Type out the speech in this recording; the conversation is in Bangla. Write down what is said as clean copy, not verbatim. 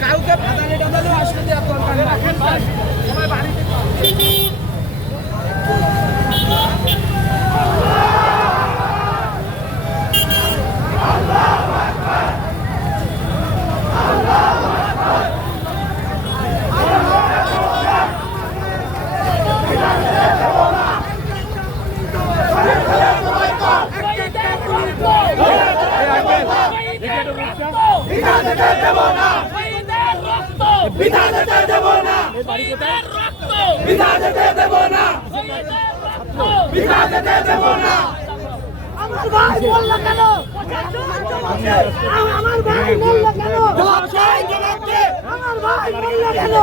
কাউকে ভাতালে টাতালে আসতে দেওয়ার দরকার নাই, সবাই বাড়িতে আমার ভাই বললো কেন? আমার ভাই বললো কেন? আমার ভাই বললো কেন?